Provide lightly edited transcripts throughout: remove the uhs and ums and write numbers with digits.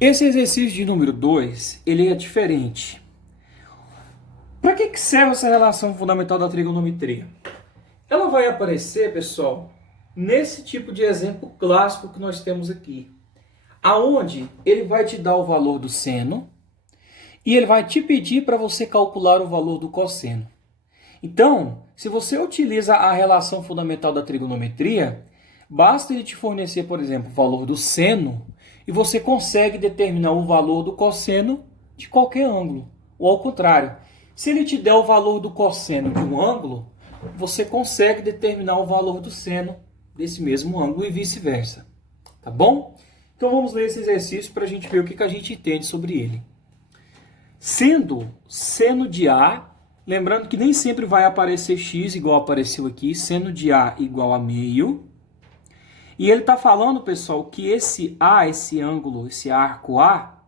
Esse exercício de número 2, ele é diferente. Para que serve essa relação fundamental da trigonometria? Ela vai aparecer, pessoal, nesse tipo de exemplo clássico que nós temos aqui, aonde ele vai te dar o valor do seno e ele vai te pedir para você calcular o valor do cosseno. Então, se você utiliza a relação fundamental da trigonometria, basta ele te fornecer, por exemplo, o valor do seno e você consegue determinar o valor do cosseno de qualquer ângulo. Ou ao contrário, se ele te der o valor do cosseno de um ângulo, você consegue determinar o valor do seno desse mesmo ângulo e vice-versa. Tá bom? Então vamos ler esse exercício para a gente ver o que a gente entende sobre ele. Sendo seno de A, lembrando que nem sempre vai aparecer x igual apareceu aqui, seno de A igual a meio. E ele está falando, pessoal, que esse A, esse ângulo, esse arco A,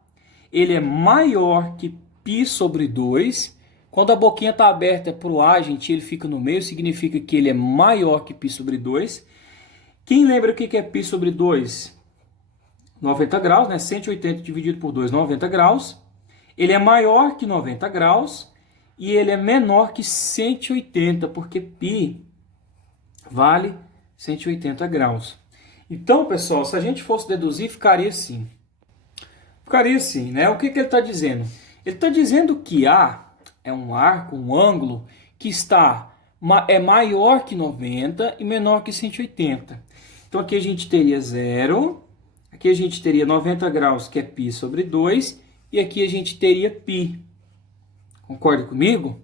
ele é maior que π sobre 2. Quando a boquinha está aberta para o A, gente, ele fica no meio, significa que ele é maior que π sobre 2. Quem lembra o que é π sobre 2? 90 graus, né? 180 dividido por 2, 90 graus. Ele é maior que 90 graus e ele é menor que 180, porque π vale 180 graus. Então, pessoal, se a gente fosse deduzir, ficaria assim. Ficaria assim, né? O que ele está dizendo? Ele está dizendo que A é um arco, um ângulo, que é maior que 90 e menor que 180. Então, aqui a gente teria 0, aqui a gente teria 90 graus, que é π sobre 2, e aqui a gente teria π. Concorda comigo?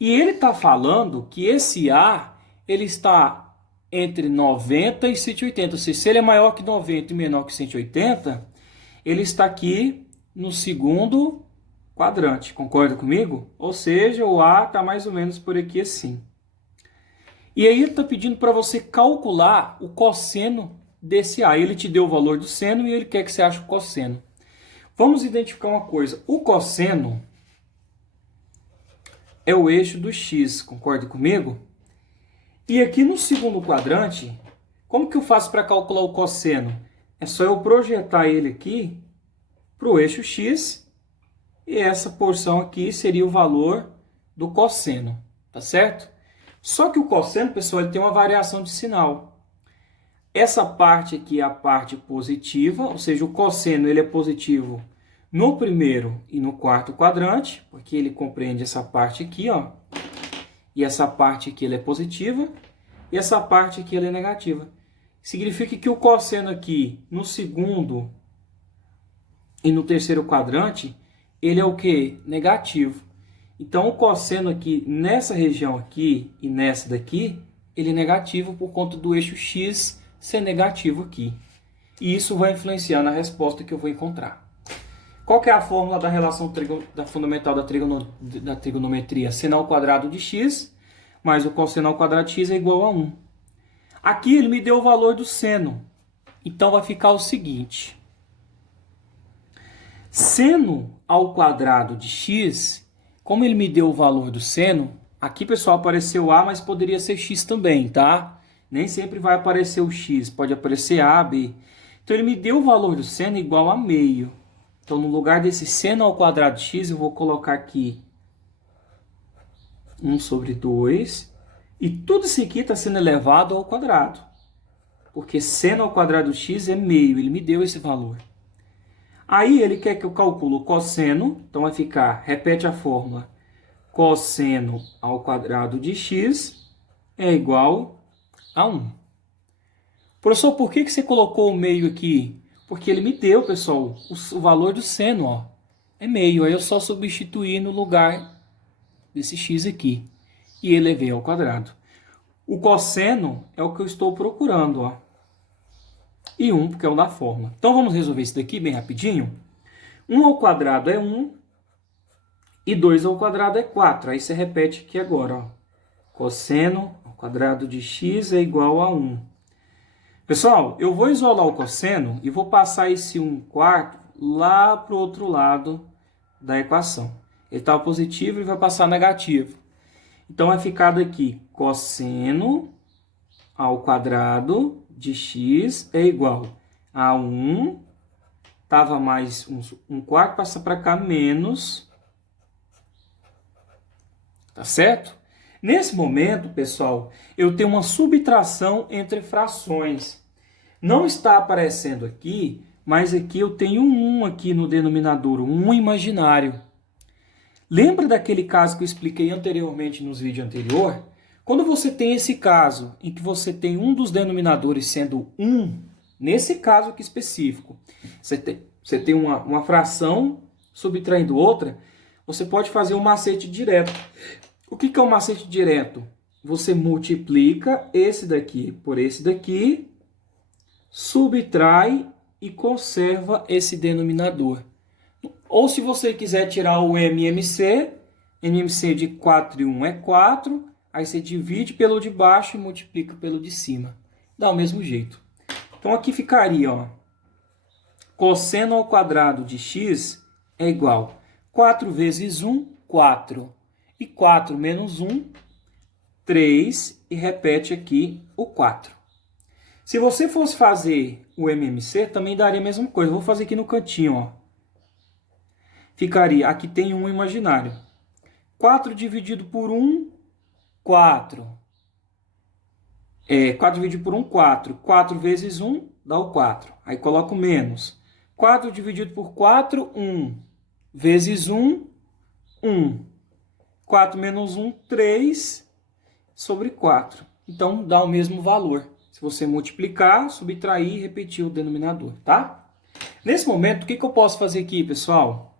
E ele está falando que esse A, ele está entre 90 e 180, ou seja, se ele é maior que 90 e menor que 180, ele está aqui no segundo quadrante, concorda comigo? Ou seja, o A está mais ou menos por aqui assim. E aí ele está pedindo para você calcular o cosseno desse A. Ele te deu o valor do seno e ele quer que você ache o cosseno. Vamos identificar uma coisa, o cosseno é o eixo do x, concorda comigo? E aqui no segundo quadrante, como que eu faço para calcular o cosseno? É só eu projetar ele aqui para o eixo x, e essa porção aqui seria o valor do cosseno, tá certo? Só que o cosseno, pessoal, ele tem uma variação de sinal. Essa parte aqui é a parte positiva, ou seja, o cosseno ele é positivo no primeiro e no quarto quadrante, porque ele compreende essa parte aqui, ó. E essa parte aqui ela é positiva, e essa parte aqui ela é negativa. Significa que o cosseno aqui no segundo e no terceiro quadrante, ele é o quê? Negativo. Então o cosseno aqui nessa região aqui e nessa daqui, ele é negativo por conta do eixo x ser negativo aqui. E isso vai influenciar na resposta que eu vou encontrar. Qual que é a fórmula da relação fundamental da trigonometria? Seno ao quadrado de x mais o cosseno ao quadrado de x é igual a 1. Aqui ele me deu o valor do seno. Então vai ficar o seguinte. Seno ao quadrado de x, como ele me deu o valor do seno, aqui, pessoal, apareceu A, mas poderia ser x também, tá? Nem sempre vai aparecer o x, pode aparecer A, B. Então ele me deu o valor do seno igual a meio. Então, no lugar desse seno ao quadrado de x, eu vou colocar aqui 1 sobre 2. E tudo isso aqui está sendo elevado ao quadrado. Porque seno ao quadrado de x é meio. Ele me deu esse valor. Aí, ele quer que eu calcule o cosseno. Então, vai ficar, repete a fórmula. Cosseno ao quadrado de x é igual a 1. Professor, por que você colocou o meio aqui? Porque ele me deu, pessoal, o valor do seno, ó. É meio. Aí eu só substituí no lugar desse x aqui. E elevei ao quadrado. O cosseno é o que eu estou procurando, ó. E 1, porque é o da fórmula. Então vamos resolver isso daqui bem rapidinho. 1 ao quadrado é 1. E 2 ao quadrado é 4. Aí você repete aqui agora, ó. Cosseno ao quadrado de x é igual a 1. Pessoal, eu vou isolar o cosseno e vou passar esse 1/4 lá para o outro lado da equação. Ele está positivo e vai passar negativo. Então, vai ficar daqui cosseno ao quadrado de x é igual a 1 Tava mais um quarto, passa para cá menos. Tá certo? Nesse momento, pessoal, eu tenho uma subtração entre frações. Não está aparecendo aqui, mas aqui eu tenho um 1 aqui no denominador, um 1 imaginário. Lembra daquele caso que eu expliquei anteriormente nos vídeos anteriores? Quando você tem esse caso em que você tem um dos denominadores sendo 1, nesse caso aqui específico, você tem uma fração subtraindo outra, você pode fazer um macete direto. O que é um macete direto? Você multiplica esse daqui por esse daqui, subtrai e conserva esse denominador. Ou se você quiser tirar o MMC de 4 e 1 é 4, aí você divide pelo de baixo e multiplica pelo de cima. Dá o mesmo jeito. Então aqui ficaria, ó, cosseno ao quadrado de x é igual 4 vezes 1, 4. E 4 menos 1, 3. E repete aqui o 4. Se você fosse fazer o MMC, também daria a mesma coisa. Vou fazer aqui no cantinho, ó. Ficaria, aqui tem 1 imaginário. 4 dividido por 1, 4. 4 dividido por 1, 4. 4 vezes 1 dá o 4. Aí coloco menos. 4 dividido por 4, 1. Vezes 1, 1. 4 menos 1, 3 sobre 4. Então dá o mesmo valor. Se você multiplicar, subtrair e repetir o denominador, tá? Nesse momento, o que eu posso fazer aqui, pessoal?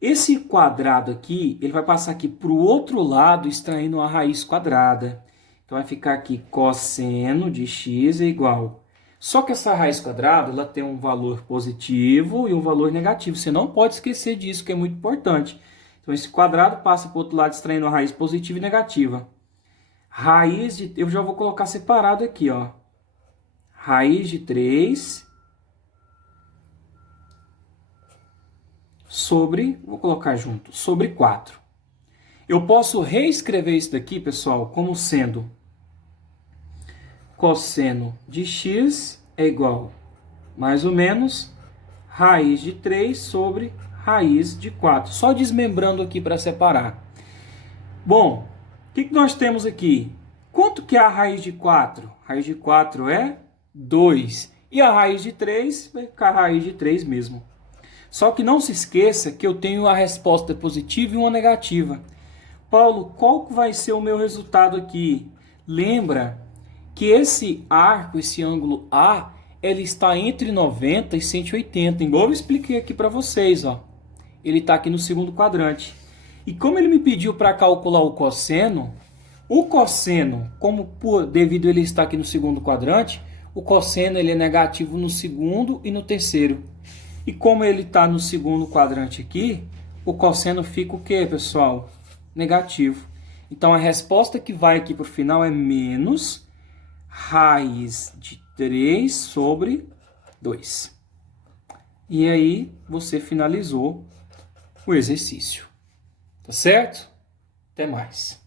Esse quadrado aqui, ele vai passar aqui para o outro lado, extraindo a raiz quadrada. Então, vai ficar aqui cosseno de x é igual. Só que essa raiz quadrada, ela tem um valor positivo e um valor negativo. Você não pode esquecer disso, que é muito importante. Então, esse quadrado passa para o outro lado, extraindo a raiz positiva e negativa. Raiz de... Eu já vou colocar separado aqui, ó. Raiz de 3 sobre... Vou colocar junto. Sobre 4. Eu posso reescrever isso daqui, pessoal, como sendo cosseno de x é igual, mais ou menos, raiz de 3 sobre raiz de 4. Só desmembrando aqui para separar. Bom, o que nós temos aqui? Quanto que é a raiz de 4? A raiz de 4 é 2. E a raiz de 3 vai ficar a raiz de 3 mesmo. Só que não se esqueça que eu tenho a resposta positiva e uma negativa. Paulo, qual vai ser o meu resultado aqui? Lembra que esse arco, esse ângulo A, ele está entre 90 e 180. Igual eu expliquei aqui para vocês, ó. Ele está aqui no segundo quadrante. E como ele me pediu para calcular o cosseno, devido a ele estar aqui no segundo quadrante, o cosseno ele é negativo no segundo e no terceiro. E como ele está no segundo quadrante aqui, o cosseno fica o quê, pessoal? Negativo. Então, a resposta que vai aqui para o final é menos raiz de 3 sobre 2. E aí, você finalizou o exercício. Tá certo? Até mais.